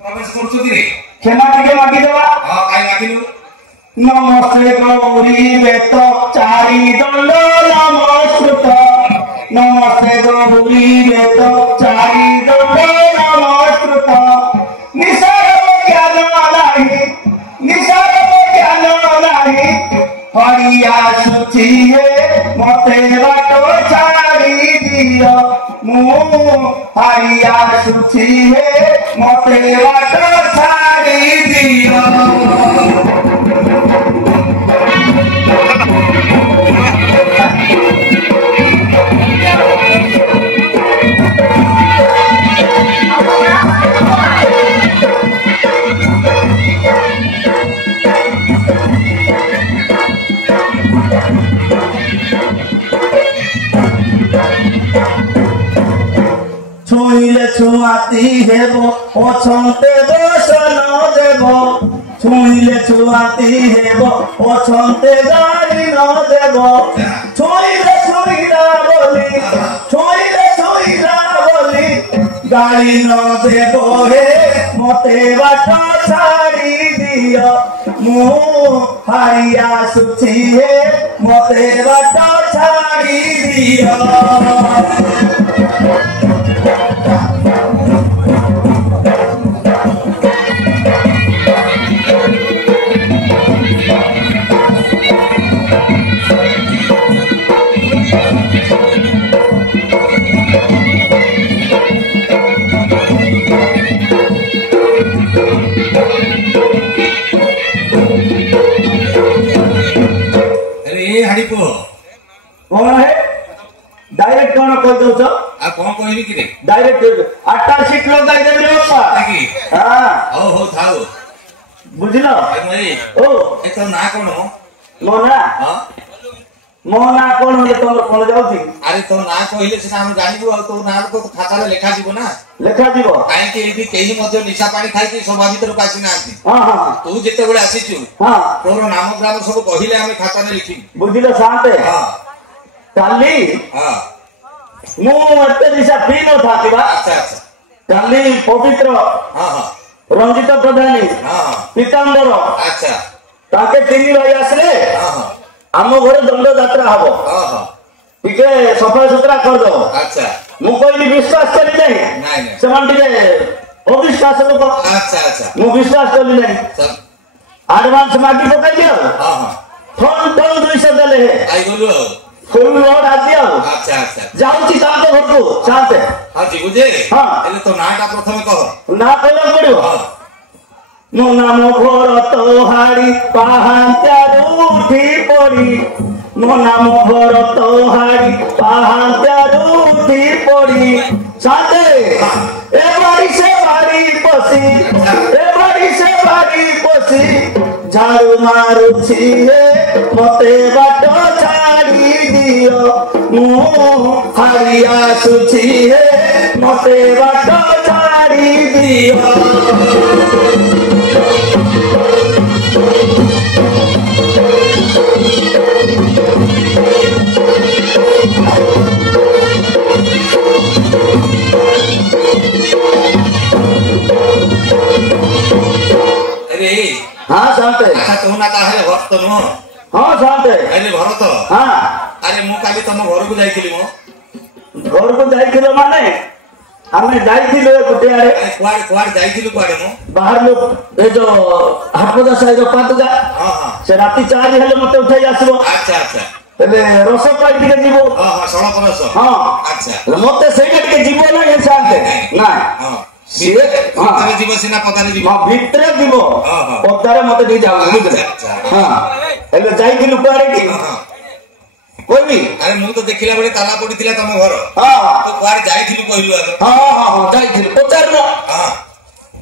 प्रवेश करछु कि क्षमा टिके मागी देवा हां काई मागिलु नमस्ते गौरी बेत चारि दंड नमस्कृत नमस्ते गौरी बेत चारि दंड नमस्कृत निसार ज्ञान नाही हरिया सुची हे मते बाटो छाड़ी दियो मु हरिया सुची हे मते बाटो छाड़ी दियो छुईले छुआती हेबो पछन्ते दोष न देबो छुईले छुआती हेबो पछन्ते गाड़ी न देबो छुईले छुईला बोली गाड़ी न देबो हे मते बाट छाड़ी दियो मु हारिया सुची हे मते बाट छाड़ी दियो कौन है डायरेक्ट कौन कह दो आ कौन कहबी कि रे डायरेक्ट 8टा सीट लोग गाई देबे रे बापा हां हो थाओ बुझलो मई ओ ए तो ना कोन मोना हां मोना कोन होले तोर कोन जाउथि अरे तो ना कहले से हम जानिबो तो ना तो खाता रे लेखा जीवो ना लेखा जीवो काहे कि एदी केही मध्ये निशा पानी खाइ कि सभा भीतर पासी ना आसी हां हां तू जेते बळे आसी छु हां तोर नाम ग्राम सब कहिले हम खाता रे लिखि बुझिलो शांते हां काली हां मु अत्ते दिशा पी न थाति बा अच्छा अच्छा काली पवित्र हां हां रंजित प्रधानी हां पीतांबर अच्छा ताके तीन भाई आसले हां हां आम घरे दंड यात्रा हबो हां हां टिके सफा सुतरा कर दो अच्छा मु कहली विश्वास करी नहीं नहीं समान टिके अविश्वास लोक अच्छा अच्छा मु विश्वास करी नहीं सब एडवांस माटी पकाई दियो हां हां फोन 200 देले हे आई बोलु फुल लोड आ दियो अच्छा अच्छा जाउची ताते घरको शांत हां जी बुझे हां एले तो नाटा प्रथम कह ना कहला पड़ियो हां मो नाम घर तो हाड़ी पाहांत्यारू उठी पड़ी मो नाम घर तो हाड़ी पाहांत्यारू उठी पड़ी साथे ए बाड़ी से बाड़ी पसी झाड़ू मारुछि हे मते बाट छाड़ी दियो मु हारिया सुछि हे मते बाट छाड़ी दियो अरे हाँ शांत अच्छा तो ना काहे भक्त नो हाँ शांत अरे भरत हाँ अरे मु काली तम घर को जाइथिली मो घर को जाइथिलो माने हमें जाइथिलो गुटियारे अरे क्वाड जाइथिलु क्वाड मो बाहर लोग ए जो हाटपदा साइड पातगा हां हां से राती 4 हेले मते उठाई आसीबो अच्छा अच्छा तबे रस पाई के जीवो हां हां सळक रस हां अच्छा मते सेइडे के जीवो ना ये शांत ना हां सीए हां जीव सिना पदारे जीव हां भितरे जीवो हां हां पदारे मते दे जाओ बुझले हां हेले जाइथिलु पारे की हां कोई भी अरे मु तो देखिला बळे ताला पडिथिला तम घर हां तो क्वाड जाइथिलु कहलु आगे हां हां हां जाइथिलु पचारनो हां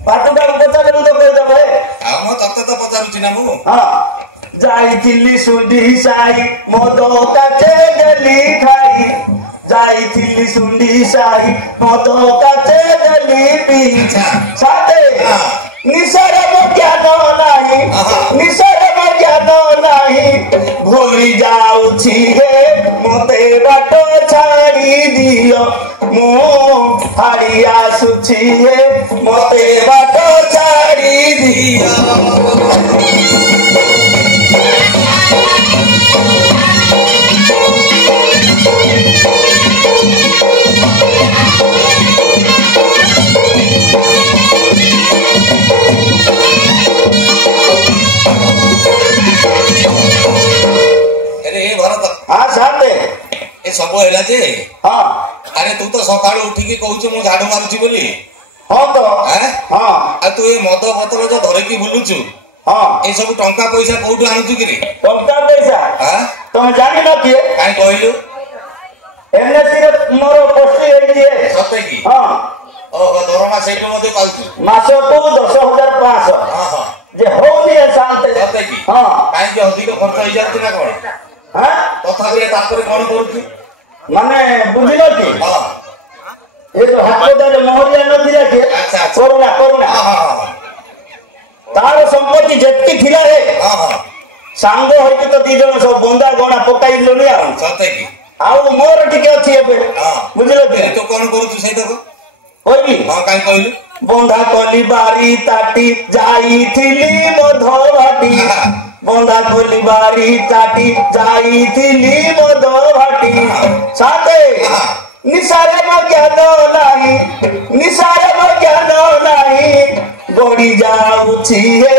पाटुडा पचारनो तो कहता भाई हम तत्त तो पचारुछि ना मु हां जाइथिली सुंडी साई मदो काचे गली खाई जाइथिली सुंडी साई मदो काचे गली पी अच्छा साथे निसर ज्ञान नाही निसर ज्ञान नाही भूली जाऊछि हे मते बाट छाड़ी दियो मो हारी आसुछि हे मते बाट छाड़ी दियो सब है जे हाँ अरे तू तो सका उठिकी कहू मु झाड़ू मारुची बोली हाँ तो हाँ तू ये मद बोतल जो धरिकी बुलुचु हाँ ये सब टंका पैसा कोठू आणुचु कि टंका पैसा हां तुम जानि न किए काई कहलु एनएससी रे मोर पोस्ट एई जे सते की हां ओ दरमा सेटु मध्ये पाउछु मासो को 10500 हां हां जे हो दिए शांत सते की हां काई के अधिक खर्च हो जाती ना कोन हां तथापि तापर कोन करूछु माने बुझिलो की हां ये तो हाकोदार मोहरिया नदी रे अच्छा कोरोना हां हां तार संपत्ति जत्ती थिला रे हां हां सांग होई तो दी जण सब बंदा गणा पकाई लोनी आ सते की आउ मोर टिके अछि एबे हां बुझिलो की तो कोन करूछु सेई तको ओइली हां काई कहलु बंदा कली बारी ताटी जाई थिली मधवाटी बंदा कली बारी ताटी जाई थिली मधवाटी साथे निसारे ज्ञान नाही निसारे ज्ञान नाही गड़ी जाऊछि हे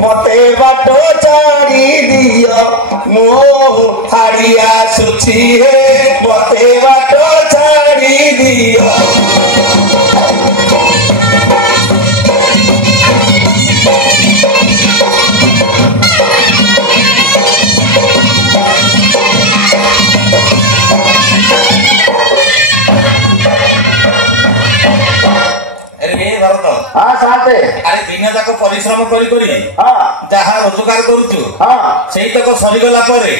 मते बाटो छाड़ी दियो मो हारी आसुछि हे मते बाटो छाड़ी दियो हाँ साथे अरे दिन जाक परिश्रम करी हाँ जहाँ रोजगार करूचु हाँ सेई तक सरीगला परे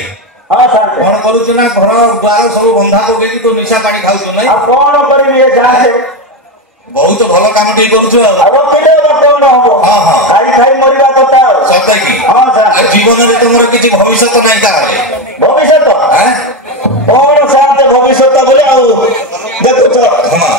हाँ साथे कौन करूचु ना घर द्वार सब बंधा पकेकी तू निशा पानी खाऊचु नहीं अब कौन करिबे जाहे बहुत भल काम टे करूचु अब केते कौन हबो हां हां खाई खाई मरिबा कथा सत्य की हां साथे आ जीवन रे तुमर किछि भविष्य तो नहीं तारे भविष्य तो हैं कौन साथे भविष्य तो बोले आउ देखो तो हां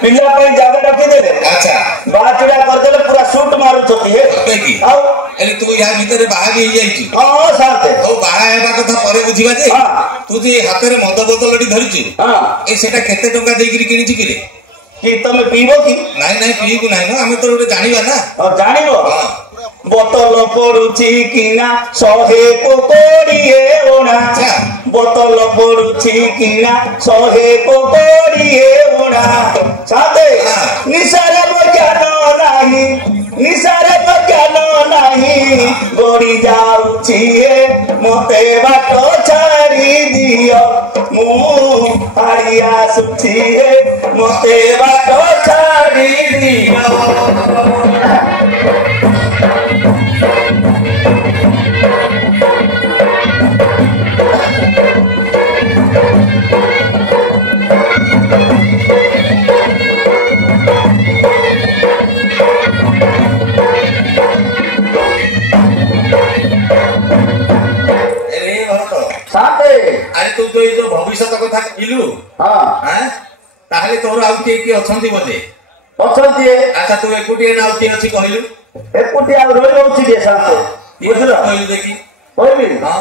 पिल्ला पे जाबे रखी दे अच्छा बाचड़ा कर देले पूरा शूट मारू छथि हे सत्य की आउ एले तू या भीतर बाहा भी जाईची हां साथे ओ बाहा हेबा कथा परे बुझिबा जे हां तू जे हाथ रे मद बोतलटी धरिची हां ए सेटा केते टंका देई किनिची कि रे कि तमे पीबो की नहीं नहीं पीबू नहीं ना हमें तो गोटे जानिबा ना और जानिबो हां बोतल पड़ुछि किना 100 को कोड़िए ओणा बोतल पड़ुछि किना 100 को कोड़िए ओणा साथे निसारे ज्ञान नाही निसारे ज्ञान नाही गड़ी जाउछि मते बाटो छाड़ी दियो मु हारी आसुछि मते बाटो छाड़ी दियो अरे तू तो ये भविष्य कथा कहलु हां ताहले तोर आउ के अछंती बोले अछंती अच्छा तू एकुटिए ना के अछि कहलु एकुटिए आ रोइ रहउछि के साथे बुझलो कहलु देखी कहबी हां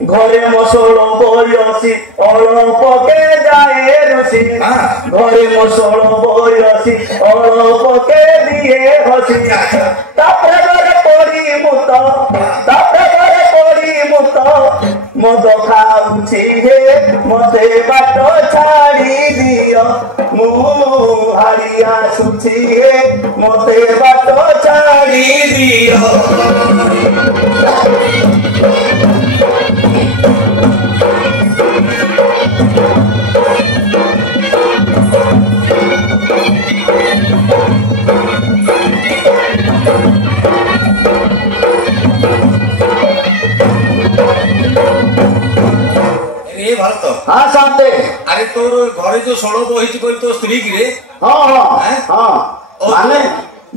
घरे मसलो बयसी अलप के जाए रुसी घरे मसलो बयसी अलप के दिए हसी तापरे घरे पड़ी मुत तापरे घरे पड़ी मुत मद खाउछि हे मते बाट छाड़ी दियो मु हारी आसुछि हे मते बाट छाड़ी दियो भारत हाँ शांति अरे तोर घरे जो षोल बही तो स्त्री की रे हाँ हाँ हाँ माने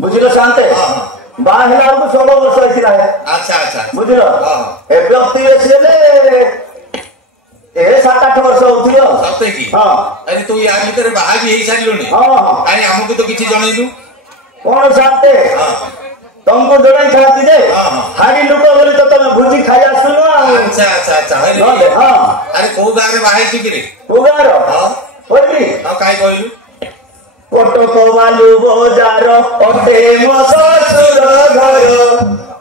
बुझलो शांति बाहर को 16 वर्ष होइसिला है। अच्छा अच्छा बुझलो हां ए व्यक्ति बेसिले ए 7-8 वर्ष होथियो सत्य की हां अरे तू यार भीतर बाहा भी हेई सारिलोनी हां अरे हमको तो किछि जणैलु कोन साथे हां तुमको जणाई खाती जे हां हारी लोक बोली तो तुम भुजी खाई आसुनो। अच्छा अच्छा अच्छा अरे हां अरे को गां रे बाहा छि कि रे को गारो हां बोली हां काय कहलु कटक बालू बजार अटे मो ससुर घर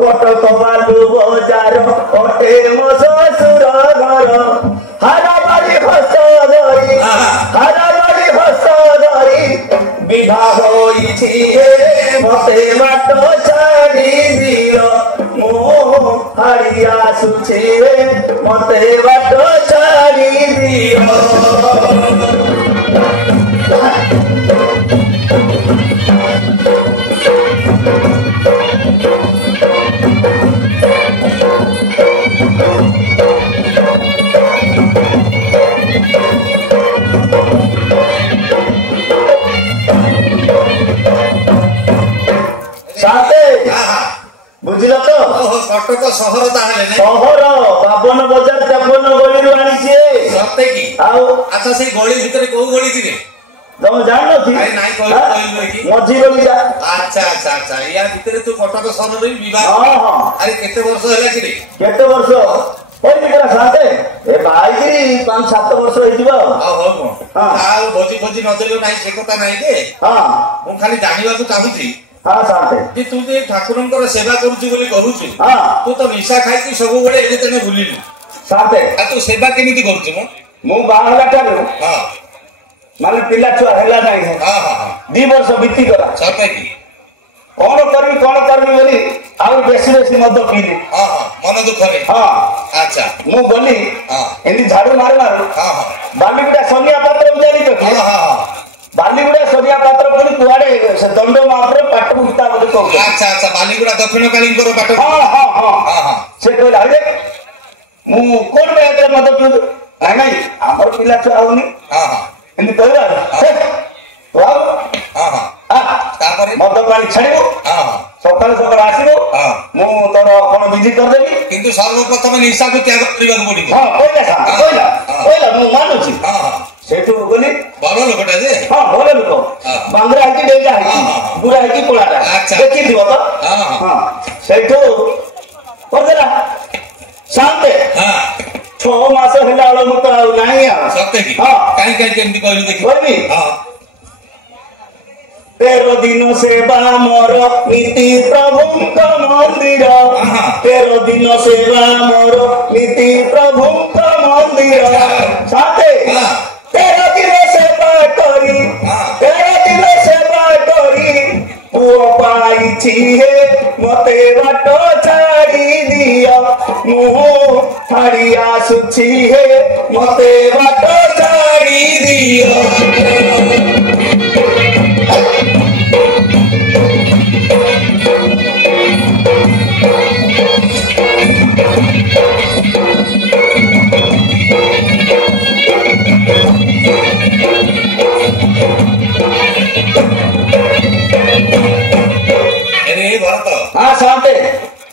कटक बालू बजार अटे मो ससुर घर हारा बाड़ी हस धरी विधा होइछि हे मते बाट छाड़ी दियो मो हारी आसुछि मते बाट छाड़ी दियो। बुझिल तो कटक सहर ताहले ने सहर 52 बजार 53 गली रु आनी छे सत्य की आउ अच्छा से गली भीतर को गली की रे तुम जान न थी अरे नहीं कहलु की मझी गली जा। अच्छा अच्छा अच्छा या भीतर तू कटक सहर रे विवाह हां हां अरे केते वर्ष होला कि रे केते वर्ष होई निकरा साथे ए भाई की 5-7 वर्ष होई जीवा हां हो हां आ भोजी भोजी न देलो नहीं से कथा नहीं के हां मु खाली जानिबा को चाहूची हां साथे कि तू जे ठाकुरंकर सेवा करूची बोली करूची हां तू तो निशा खाई कि सब बेले एने तेने भूलिलु साथे आ तू सेवा केमिति करूची मु बाहला टारू हां माने पिला छुआ हेला नहीं हां हां 2 वर्ष बीती गला सत्य की कौन करबी बोली आउ बेसी बेसी मद पीली हां हां मन दुख रे हां अच्छा मु गली हां एनी झाड़ू मारू हां हां बालीगुड़ा सोनिया पात्र उजारी तो हां हां बालीगुड़ा सोनिया पात्र बोली कुआडे से दंड मात्र पाट मुक्ता बोली को अच्छा अच्छा बालीगुड़ा दक्षिण कालींकर पाट हां हां हां हां हां से कहला अरे मु कोन में एते मद पीउ नहीं हमर पिला छुआ होनी हां हां एनी कहला वाओ हां हां तापरे मद पानी छाड़िबो हां हां सकाल आसीबो हां मु तोर कोन बिजी कर देबी किंतु सर्वप्रथम निशा को त्याग करबा पड़िबो हां कोइला मु मानुची हां हां सेठू गली बड़ लोकटा जे हां बोले लोक बांद्रा है कि डेगा है कि बुरा है कि कोलाटा अच्छा देखि दियो तो हां हां सेठू कर देला शांत हां 6 मास होला वाला मत आउ नाही आ सत्य की हां काई काई केमति कहलु देखि बोलबी हां 13 दिन सेवा मोर नीति प्रभुंक मंदिर 13 दिन सेवा मोर नीति प्रभुंक मंदिर साथे 13 दिन सेवा करी 13 दिन सेवा करी पुओ पाइछि हे मते बाट छाड़ी दियो मु छाड़ी आसुछि हे मते बाट छाड़ी दियो।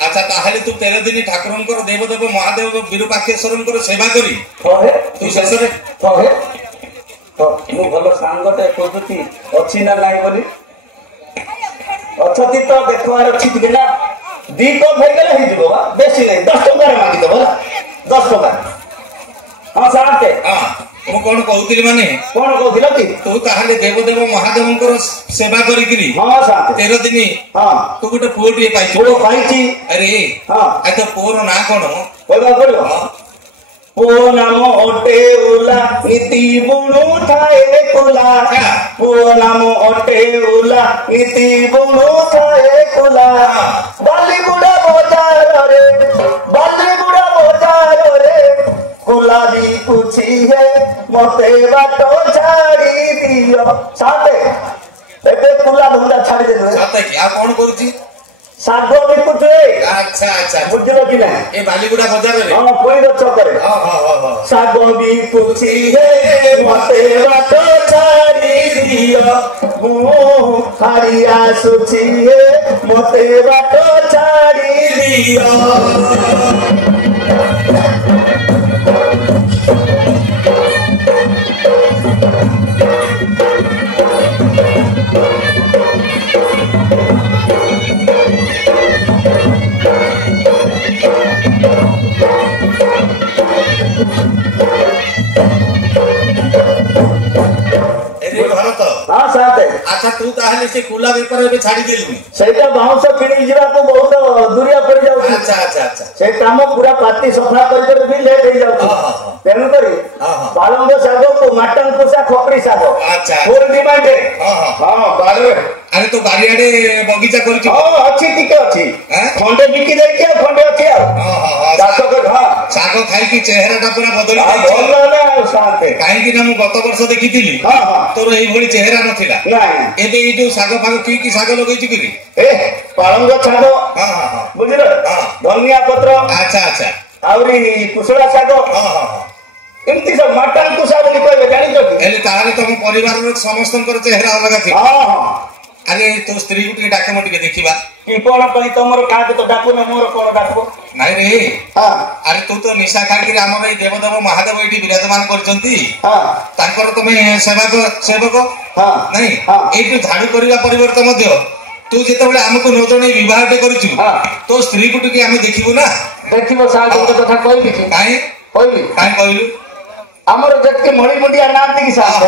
अच्छा ताहले तू 13 दिन ठाकुरंकर देवदेव महादेव विरूपाक्षेश्वरंकर सेवा करी तू शेष रे तो मु भलो सांगटे खोजुती अछि ना नाही बोली अछती तो देखवार अछि कि ना 2 कप हो गेले हे जबो बेसी नहीं 10 टका रे मांगी दबो 10 टका हां साहब के हां मु कोन कहउतिली माने कोन कहउतिल कि तू ताहले देवदेव महादेवंकर सेवा करी किरी हां साहब 13 दिन हां तू गुटे पुओटी पाइछु पुओ पाइछि अरे हां आ तो पुओर ना कोन बोलबा बोलो पुओ नाम ओटे उला नीति बुणु थाए कुला पुओ नाम ओटे उला नीति बुणु थाए कुला बालीगुड़ा बजार रे गुलाबी कुछि है मते बाटो छाड़ी दियो साथे एबे कुला धंदा छाड़ी दे साथे की आ कोन करूची ଶାଗ ବିକୁଛୁ ଆଚ୍ଛା ଆଚ୍ଛା ବୁଝିଲ କି ନା ଏ ବାଲିଗୁଡା ବଜାରରେ ହଁ କୋଇଲ ଛକରେ ଶାଗ ବିକୁଛି ମତେ ବାଟ ଛାଡି ଦିଅ ମୁଁ ହାରି ଆସୁଛି ମତେ ବାଟ ଛାଡି ଦିଅ हाँ साथे अच्छा तू ताहले से कुला बेपर ଏବେ ଛାଡି ଦେଲୁ ସେଇଟା ବାଉଁଶ କିଣି ଯିବାକୁ ବହୁତ ଦୂରିଆ ପଡି ଯାଉଛି ଆଚ୍ଛା ଆଚ୍ଛା ଆଚ୍ଛା ସେ କାମ ପୁରା ପାତି ସଫା କରି ବି ଲେଟ୍ ହେଇଯାଉଛି ତେଣୁ କରି ପାଳଙ୍ଗ ଶାଗକୁ ମାଟନ କୁଷା ଖପରି ଶାଗ ଆଚ୍ଛା ଫୁଲ ଡିମାଣ୍ଡ ହଁ ବାଡରେ ଆରେ ତୁ ବାରିଆଡେ ବଗିଚା କରିଛୁ ହଁ ଅଛି ଟିକେ ଅଛି ଖଣ୍ଡେ ବିକି ଦେଇକି ଆଉ ଖଣ୍ଡେ ଅଛି ଆଉ ଶାଗ ଖାଇକି ଚେହେରାଟା ପୁରା ବଦଳି କାହିଁକି ନା ମୁଁ ଗତ ବର୍ଷ ଦେଖିଥିଲି ତୋର ଏଇଭଳି ଚେହେରା ନଥିଲା ଏବେ ଏଇ ଯୋଉ ଶାଗ ଫାଗ କି ଶାଗ ଲଗେଇଛୁ କି ପାଳଙ୍ଗ ଶାଗ ବୁଝିଲ ଧନିଆ ପତ୍ର ଆଚ୍ଛା ଆଚ୍ଛା ଆହୁରି କୁଶଳା ଶାଗ ଏମିତି ସବୁ ମାଟନ କୁଷା ବୋଲି କହିବେ ଜାଣିଛ ହେଲେ ତାହେଲେ ତମ ପରିବାରର ସମସ୍ତଙ୍କର ଚେହେରା ଅଲଗା ଥିବ ଆରେ ତୋ ସ୍ତ୍ରୀକୁ ଟିକେ ଡାକ ମୁଁ ଟିକେ ଦେଖିବା କି କଣ ପାଇଁ ତମର କାହାକୁ ତ ଡାକୁନ ମୋର କଣ ଡାକିବ ନାଇଁ ରେ ଆରେ ତୁ ତ ନିଶା ଖାଇକିରି ଆମର ଏଇ ଦେବଦେବ ମହାଦେବ ଏଇଠି ବିରାଜମାନ କରିଛନ୍ତି ତାଙ୍କର ତମେ ସେବକ ନାଇଁ ଏଇଠୁ ଝାଡୁ କରିବା ପରିବର୍ତ୍ତେ ମଧ୍ୟ ତୁ ଯେତେବେଳେ ଆମକୁ ନ ଜଣେଇ ବିବାହଟେ କରିଛୁ ତୋ ସ୍ତ୍ରୀକୁ ଟିକେ ଆମେ ଦେଖିବୁ ନା ଦେଖିବ ସାର୍ ଗୋଟେ କଥା କହିବି କାହିଁ କହିଲୁ ଆମର ଯେତିକି ମଳି ମୁଣ୍ଡିଆ ନାହାନ୍ତି କି ସାର୍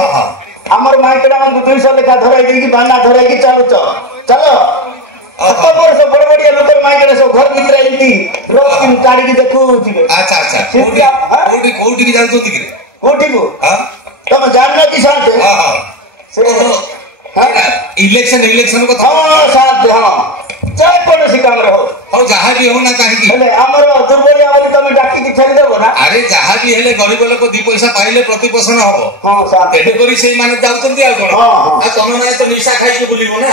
ଆମର ମାଇକଟା ମାନଙ୍କୁ 200 ଲେଖା ଧରାଇ ଦେଇକି ବାନା ଧରାଇକି ଚାଲୁଛ ଚାଲ ବର୍ଷ ବଡ ବଡିଆ ଲୋକ ମାଇକଟା ସବୁ ଘର ଭିତରେ ଏମିତି କାଢିକି ଦେଖୁଥିବେ ଆଚ୍ଛା ଆଚ୍ଛା କୋଉଠିକି ଯାଉଛନ୍ତି କି କୋଉଠିକୁ ତମେ ଜାଣିନ କି ସାର୍ ଇଲେକ୍ସନ କଥା ଚାଲ କୌଣସି କାମରେ ହଉ ଯାହା ବି ହଉ ନା କାହିଁକି ହେଲେ ଆମର ଦୁର୍ବଳିଆ ବୋଲି ତମେ ଡାକିକି ଛାଡିଦେବ ନା ଆରେ ଯାହା ବି ହେଲେ ଗରିବ ଲୋକ 2 ପଇସା ପାଇଲେ ପ୍ରତିପୋଷଣ ହବ ତେଣୁକରି ସେଇମାନେ ଯାଉଛନ୍ତି ଆଉ କଣ ଆଉ ତମେ ମାନେ ତ ନିଶା ଖାଇକି ବୁଲିବ ନା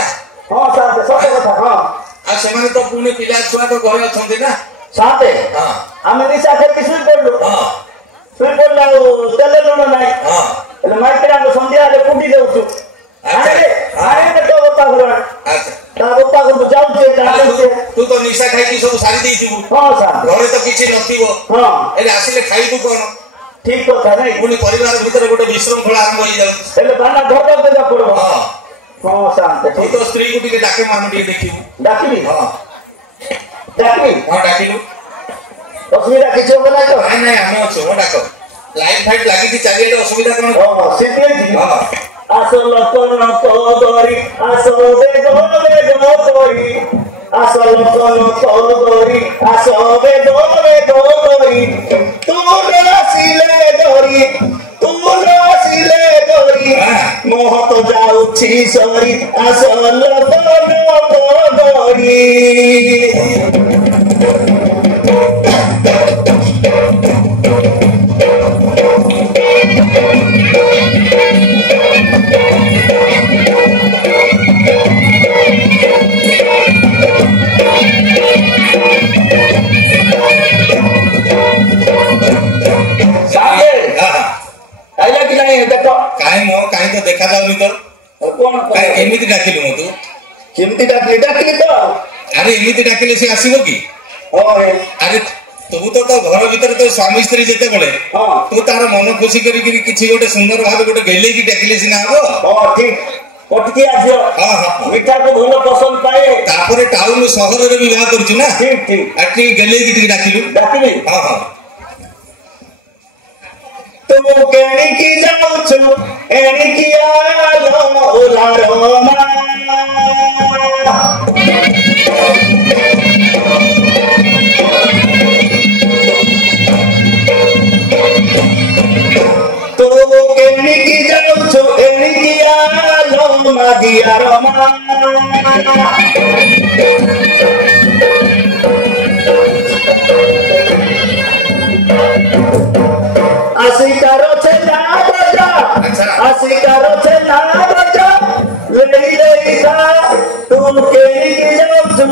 ଆଉ ସେମାନେ ତ ପୁଣି ପିଲା ଛୁଆ ତ ଘରେ ଅଛନ୍ତି ନା ସାଥେ ଆମେ ନିଶା ଖାଇକି ଶୋଇପଡିଲୁ ଆଉ ତେଲ ଲୁଣ ନାହିଁ ହେଲେ ମାଇକିରା ସନ୍ଧ୍ୟା ହେଲେ କୁଟି ଦେଉଛୁ ତୁ ତ ନିଶା ଖାଇକି ସବୁ ସାରି ଦେଇଥିବୁ ଘରେ ତ କିଛି ନଥିବ ହେଲେ ଆସିଲେ ଖାଇବୁ କଣ ଠିକ କଥା ନାଇଁ ପୁଣି ପରିବାର ଭିତରେ ଗୋଟେ ବିଶୃଙ୍ଖଳା ଆରମ୍ଭ ହେଇଯାଉଛି ହେଲେ ବାନା ଘର ଦେବାକୁ ପଡିବ ତୁ ତ ସ୍ତ୍ରୀକୁ ଟିକେ ଡାକେ ଆମେ ଟିକେ ଦେଖିବୁ ଡାକିବି ଡାକିଲୁ ଅସୁବିଧା କିଛି ହବ ନାହିଁ ତ ନାଇଁ ଆମେ ଅଛୁ ଡାକ ଲାଇଟ୍ ଫାଇଟ୍ ଲାଗିଛି ଚାରିଆଡେ ଅସୁବିଧା କଣ আসল কোন করি আসবে দরে দরি আসল কোন করি আসবে দরে দরি তোর আসিলে দরি মোহ তো যাଉଛି সরি আসল কোন দরি କାହିଁ ତ ଦେଖା ଯାଉନି ତ କେମିତି ଡାକିଲୁ ମୁଁ ତୁ କେମିତି ଡାକିଲି ତ ଆରେ ଏମିତି ଡାକିଲେ ସେ ଆସିବ କି ଆରେ ତୁ ତ ଘର ଭିତରେ ତୋ ସ୍ୱାମୀ ସ୍ତ୍ରୀ ଯେତେବେଳେ ତୁ ତାର ମନ ଖୁସି କରିକି କିଛି ଗୋଟେ ସୁନ୍ଦର ଭାବେ ଗୋଟେ ଗେଲେଇକି ଡାକିଲେ ସିନା ହବ କଟିକି ଆସିବ ମିଠାକୁ ଭଲ ପସନ୍ଦ ପାଏ ତାପରେ ଟାଉନ ସହରରେ ବିବାହ କରୁଛୁ ନା ଟିକେ ଗେଲେଇକି ଟିକେ ଡାକିବି ତୁ କେଣିକି ଯାଉଛୁ ଏଣିକି ଆଲୋ ଓଲାରମା ତୁ କେଣିକି ଯାଉଛୁ ଏଣିକି ଆଲୋ ମାଦିଆରମା Asícaro chela baja, asícaro chela baja, lei leita, tu que yo tu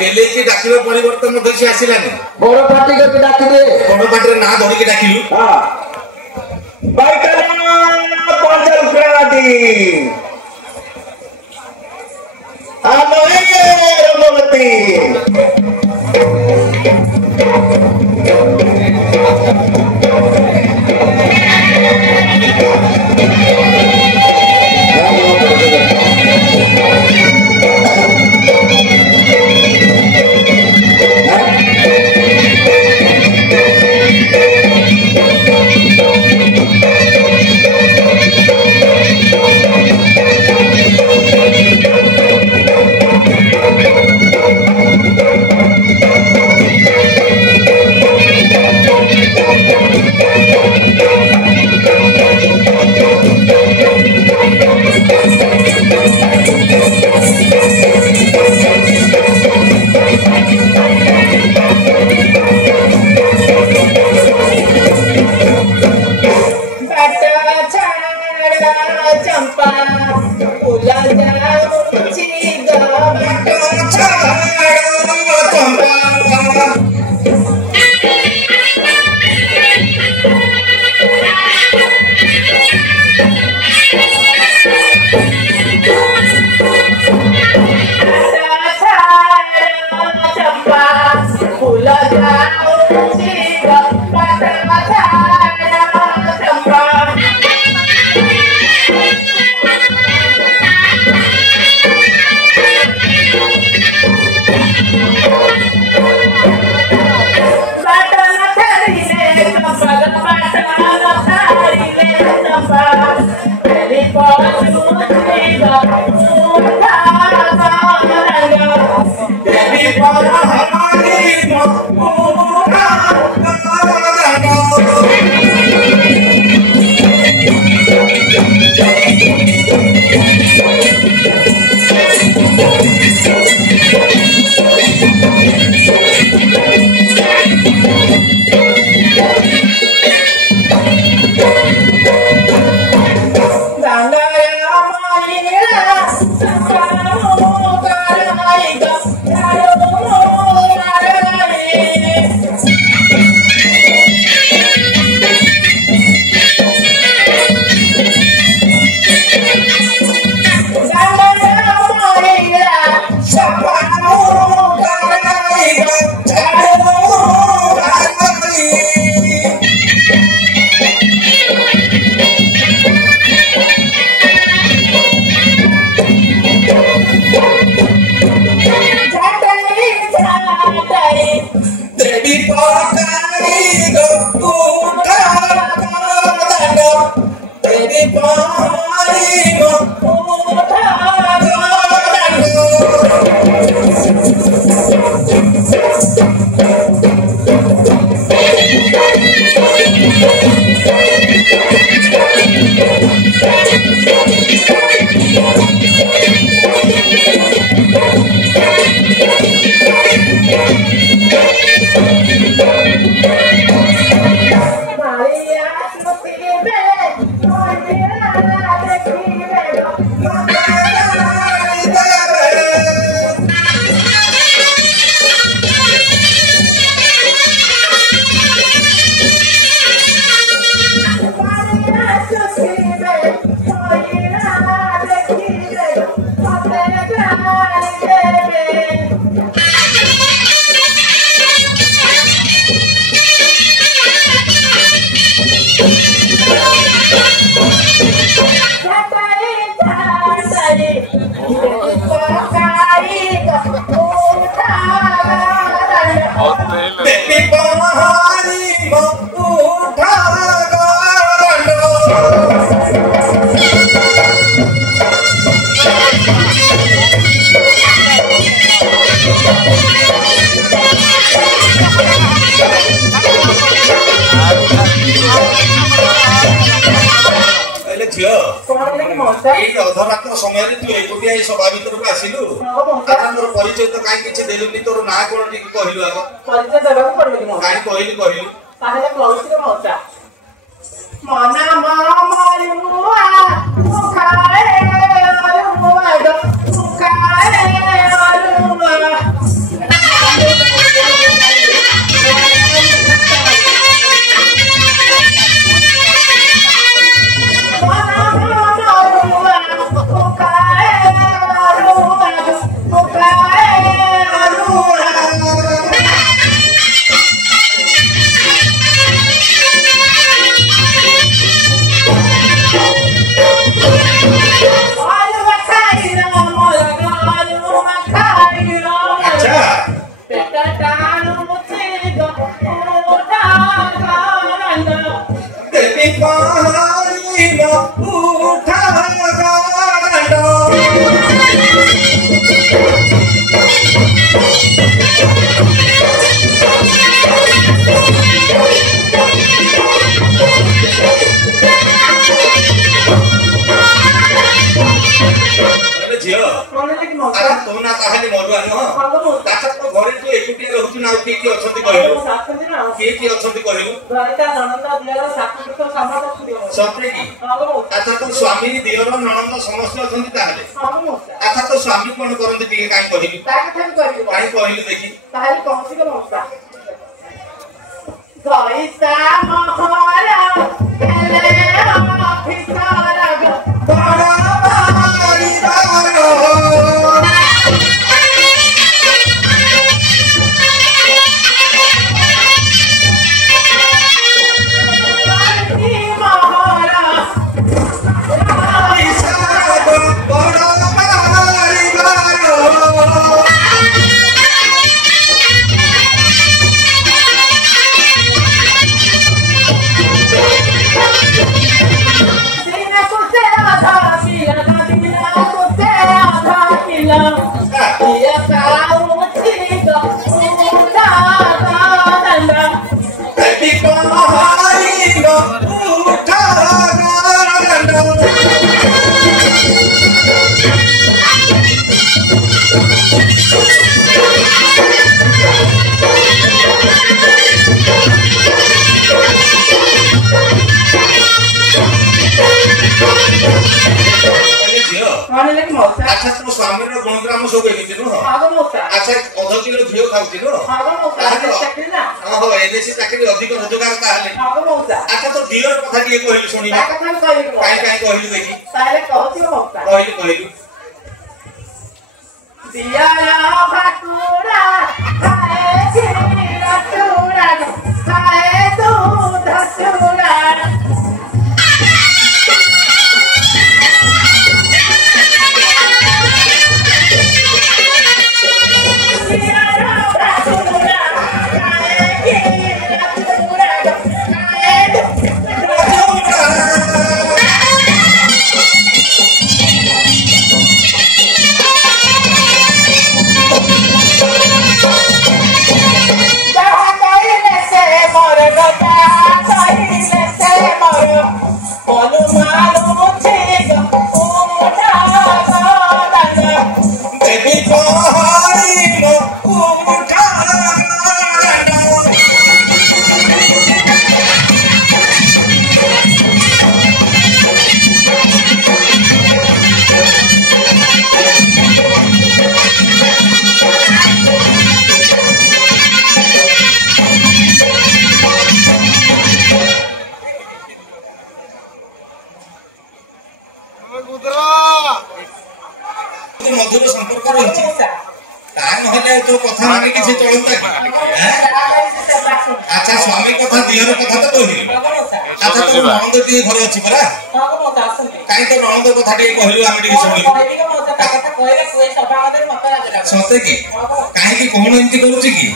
गेलेची डाकिबा परिवर्तन मध्ये से आसिलानी बड़ पार्टी के डाकिबे बड़ पार्टी ना धरि के डाकिलु हां बाइकला 50 रुपया लाटी आलो हे रमवती झियो एई अधरात्र समय रे तू एकुटिया ए सभा भीतर को आसिलु आता मोर परिचय तो काई किछ देलुनी तोर ना कोन ठीक कहिलु आगो परिचय देबाक पड़बे मो काई कहिलु ताहले कहउछि मौसा मना मारुआ मुखाए अरुआ द मुखाए अरुआ अच्छा तो स्वामी दियर ननंद समस्त अछंती ताले अच्छा तो स्वामी कोन करंती टिके काई कहिलु काई कहिलु देखि ताहले कहउछि के मौसा गईसा महरा केले ऑफिसर बड़ा बारी बारो अच्छा तो स्वामी रो गुणग्राम सो गई थी नो अच्छा आधा किलो घियो खाउती नो हां हो एदेसी चाकरी अधिक रोजगार ताले अच्छा तो दियर कथा के कहलु सुनी काई कहलु देखि ताले कहती मौसा कहलु दिया भाकुरा खाए खीरा चूड़ा खाए दूध चूड़ा मधुर संपर्क रही तो कथा माने किसी चलता अच्छा स्वामी कथा दिहर कथा तो कहली अच्छा तो ननद टी घर अछि परा काई तो ननद कथा टी कहलु हम टी सुनि सते की काई की कोन एंती करूची की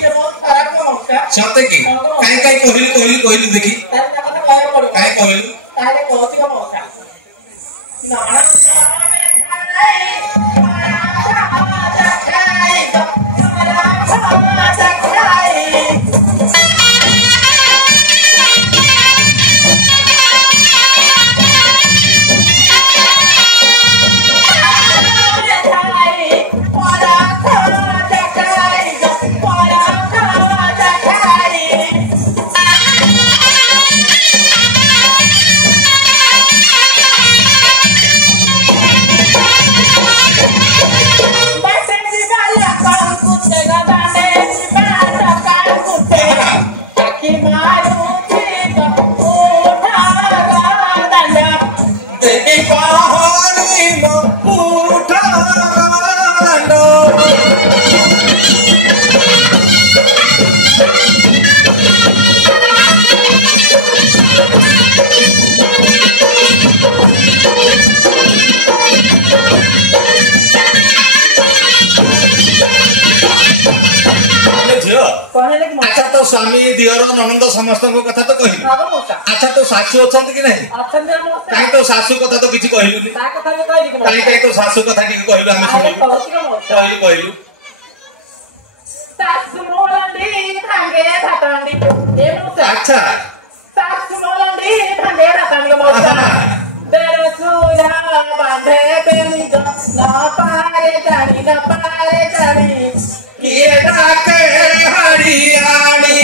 सते की काई कहलु देखि काई कहलु ताले कहती का मौका ना ନଣନ୍ଦ ସମସ୍ତଙ୍କ କଥା ତ କହିଲୁ। ହଁ ମଉସା। ଆଚ୍ଛା ତୋ ଶାଶୁ ଅଛନ୍ତି କି ନାହିଁ? ଅଛନ୍ତି ନା ମଉସା? କାହିଁ ତୋ ଶାଶୁ କଥା ତ କିଛି କହିଲୁନି? ତା କଥା ବି କହିଲି କି କାହିଁ କାହିଁ ତୋ ଶାଶୁ କଥା ଟିକେ କହିଲୁ ଆମେ ଶୁଣିବୁ। କହିଲୁ କହିଲୁ। ଶାଶୁ ମୋଲଣ୍ଡି ଭାଙ୍ଗେ ଭାତଣ୍ଡି ଏ ମଉସା। ଆଚ୍ଛା ଶାଶୁ ମୋଲଣ୍ଡି ଭାଙ୍ଗେ ଭାତଣ୍ଡି ମଉସା। ଦେର ସୁରା ବାନ୍ଧେ ବେଣିଗ ନ ପାରେ ଜାଣି କିଏ ଡାକେ ହରିଆଣି।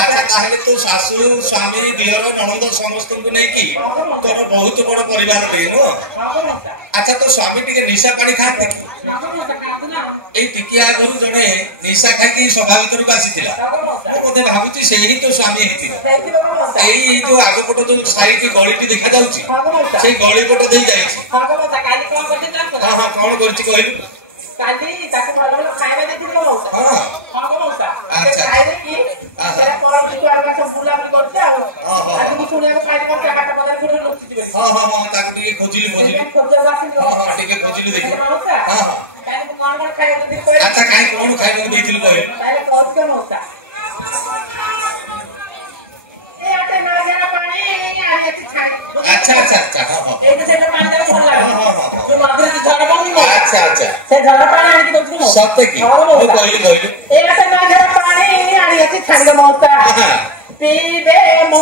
ଆଚ୍ଛା ତାହେଲେ ତୋ ଶାଶୁ ସ୍ୱାମୀ ଦିଅର ନଣନ୍ଦ ସମସ୍ତଙ୍କୁ ନେଇକି ତୋର ବହୁତ ବଡ ପରିବାର ନୁହଁ? ଆଚ୍ଛା ତୋ ସ୍ୱାମୀ ଟିକେ ନିଶା ପାଣି ଖାଆନ୍ତି କି? ଏଇ ଟିକେ ଆଗରୁ ଜଣେ ନିଶା ଖାଇକି ସଭା ଭିତରକୁ ଆସିଥିଲା। ମୁଁ ବୋଧେ ଭାବୁଛି ସେ ହିଁ ତୋ ସ୍ୱାମୀ ହେଇଥିବ। ଏଇ ଯୋଉ ଆଗପଟ ଯୋଉ ସାଇଡ୍ ଗଳିଟି ଦେଖାଯାଉଛି ସେଇ ଗଳି ପଟ ଦେଇ ଯାଇଛି। ହଁ କଣ କରିଛି କହିଲୁ? କାଲି ତାକୁ ଭଲ ଭଲ ଖାଇବା ଦେଇଥିଲି ମଉସା। ହଁ ଆଚ୍ଛା ଖାଇଲେ କି ସେଟା କଣ କିଛି ଆଗ ସବୁ ବୁଲାବୁଲି କରୁଛି ଆଉ ଆଜି ମୁଁ ଶୁଣିବାକୁ ଖାଇଲି କଣ ଚାକାଟ ପଦାରେ ପୁଣି ଲୁଚିଯିବେ। ହଁ ତାକୁ ଟିକେ ଖୋଜିଲି ଖୋଜିବାକୁ ଆସିଲି ଟିକେ ଖୋଜିଲି ଦେଖି। ମଉସା କାଲି ମୁଁ କଣ କଣ ଖାଇବାକୁ ଦେଇଥିଲି କହିଲି। ଆଚ୍ଛା କାହିଁ କଣ ଖାଇବାକୁ ଦେଇଥିଲୁ କହିଲୁ? ତାହେଲେ କହୁଛ ମଉସା ଏ ଆଟେ ନଈର ପାଣି ଆଣିକି ଛାଡ଼ି। ଆଚ୍ଛା ଏଇଠି ସେଇଟା ପାଣି ଦେବାକୁ ଭଲ ଲାଗେ। ତୁ ମନ୍ଦିରରେ ଝଡ଼ ପାଉନି ମଉସା। ଆଚ୍ଛା ସେ ଝଡ଼ ପାଣି ଆଣିକି ଦଉଛି ମଉସା। ସତେ କି? କହିଲୁ ଏ ଆଟେ ନଈର ପାଣି ଆଣିକି ଛାଡ଼ିବ ମଉସା। ପିବେ ମୋ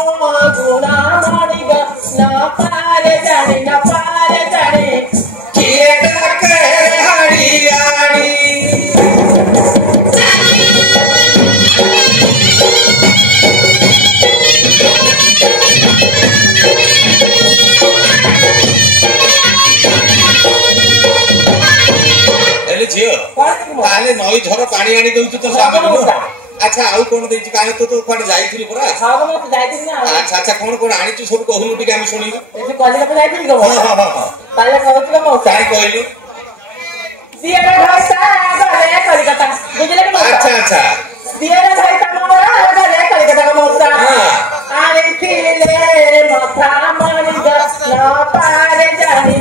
ଗୁଣ ମଣିଗ ନ ପାରେ ଜାଣି କିଏ ଡାକେ ହରିଆଣି। ହେଲେ ଝିଅ ତାହେଲେ ନଈ ଝର ପାଣି ଆଣି ଦଉଛୁ ତ ସ୍ୱାମୀ ନୁହଁ? ଆଚ୍ଛା ଆଉ କଣ ଦେଇଛୁ? କାହିଁ ତୁ କୁଆଡେ ଯାଇଥିଲୁ ପରା? ଆଚ୍ଛା କଣ ଆଣିଛୁ ସବୁ କହୁନୁ ଟିକେ ଆମେ ଶୁଣିବୁ। ଯାଇଥିଲି କାହିଁ କହିଲୁ? ଆଚ୍ଛା ଦିଅର ଭାଇ ତମର ଗଲେ କଲିକତା ମଉସା। ଆଣିଥିଲେ ମଥା ମଣିଗ ନ ପାରେ ଜାଣି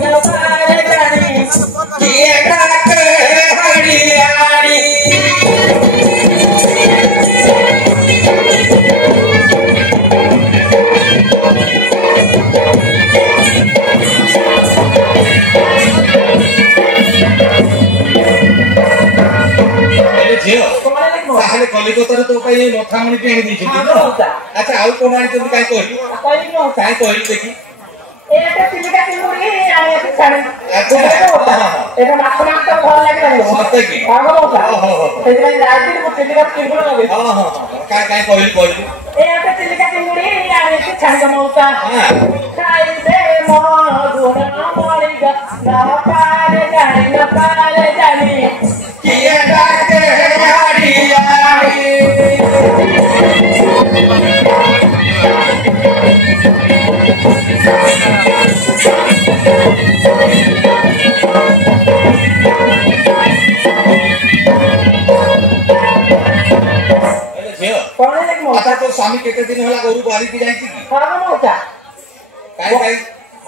କିଏ ଡାକେ ହରିଆଣି। ଝିଅ ତାହେଲେ କଲିକତାରୁ ତୋ ପାଇଁ ମଥାମଣିଟି ଆଣି ଦେଇଛନ୍ତି। ଆଚ୍ଛା ଆଉ କଣ ଆଣିଛନ୍ତି କାହିଁ କହିଲୁ? କାହିଁ କହିଲୁ ଦେଖି। ଚିଲିକା ଚିଙ୍ଗୁଡ଼ି ଆଣିବାକୁ ଛାଡ଼ି। ଏଟା ମାଛ ମାଂସ ଭଲ ଲାଗିଲାନି। ସତେ କି? ସେଥିପାଇଁ ଯାଇଥିଲି ମୁଁ ଚିଲିକା ଚିଙ୍ଗୁଡ଼ି ଲଗେଇଛି। କାହିଁ କହିଲୁ? ଏଟା ଚିଲିକା ଚିଙ୍ଗୁଡ଼ି ଆଣିକି ଛାଡ଼ିବ ମଉସା। ଖାଇବେ ମୋ ଗୁଣ ମଣିଗ ନ ପାରେ ଜାଣି କିଏ ଡାକେ ହରିଆଣି। ଆଚ୍ଛା ତୋ ସ୍ୱାମୀ କେତେ ଦିନ ହେଲା ଘରୁ ବାହାରିକି ଯାଇଛି କି? କାହିଁ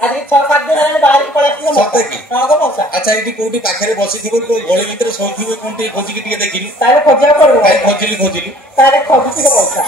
ଆଜି 6-7 ଦିନ ହେଲାଣି ବାହାରିକି ପଳେଇ ଆସିବ। ସତେ କି? ଆଚ୍ଛା ଏଇଠି କୋଉଠି ପାଖରେ ବସିଥିବ ଗଳି ଭିତରେ ଶୋଇଥିବ କଣ ଟିକେ ଖୋଜିକି ଟିକେ ଦେଖିଲୁ। ତାହେଲେ ଖୋଜିବାକୁ ପଡ଼ିବ। କାହିଁ ଖୋଜିଲି ତାହେଲେ ଖୋଜୁଥିବ ମଉସା।